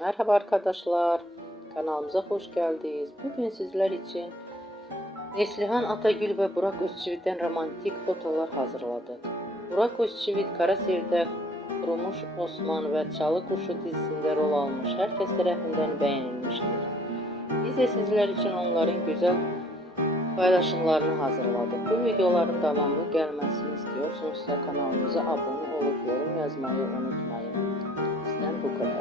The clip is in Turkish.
Merhaba arkadaşlar, kanalımıza hoş geldiniz. Bugün sizler için Neslihan Atagül ve Burak Özçivit'ten romantik fotolar hazırladık. Burak Özçivit, Karasir'de Kurumuş Osman ve Çalı Kuşu dizisinde rol almış, herkes tarafından beğenilmiştir. Biz de sizler için onların güzel paylaşımlarını hazırladık. Bu videoların devamlı gelmesini istiyorsanız kanalımıza abone olup yorum yazmayı unutmayın. Bizden bu kadar.